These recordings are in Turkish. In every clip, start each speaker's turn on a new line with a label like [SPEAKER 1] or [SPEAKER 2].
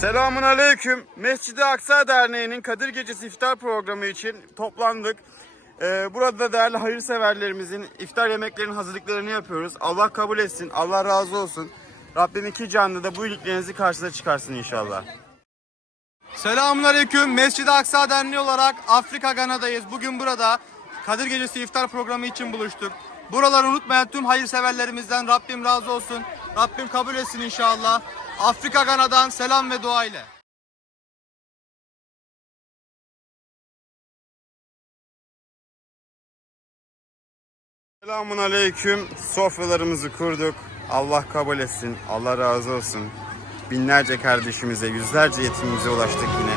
[SPEAKER 1] Selamun Aleyküm. Mescid-i Aksa Derneği'nin Kadir Gecesi iftar programı için toplandık. Ee, burada değerli hayırseverlerimizin iftar yemeklerinin hazırlıklarını yapıyoruz. Allah kabul etsin, Allah razı olsun. Rabbim iki canlı da bu iyiliklerinizi karşınıza çıkarsın inşallah.
[SPEAKER 2] Selamun Aleyküm. Mescid-i Aksa Derneği olarak Afrika Gana'dayız. Bugün burada Kadir Gecesi iftar programı için buluştuk. Buraları unutmayan tüm hayırseverlerimizden Rabbim razı olsun. Rabbim kabul etsin inşallah. Afrika Gana'dan selam ve dua ile.
[SPEAKER 1] Selamun Aleyküm. Sofralarımızı kurduk. Allah kabul etsin. Allah razı olsun. Binlerce kardeşimize, yüzlerce yetimimize ulaştık yine.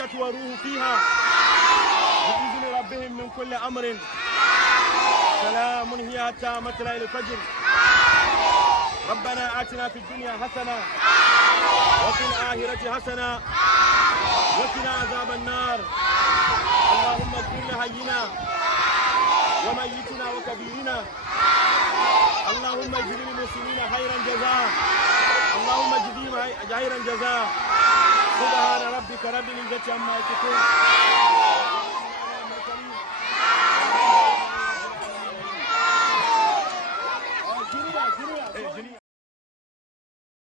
[SPEAKER 3] الملائكة وروح فيها بإذن ربهم من كل أمر سلام هي حتى مطلع الفجر ربنا آتنا في الدنيا حسنة وفي الآخرة حسنة وقنا عذاب النار اللهم اغفر لحينا وميتنا وكبيرنا اللهم اجزي للمسلمين خيرا جزاء اللهم اجزيهم خيرا جزاء Subhane rabbike rabbil izzeti amma yasifun.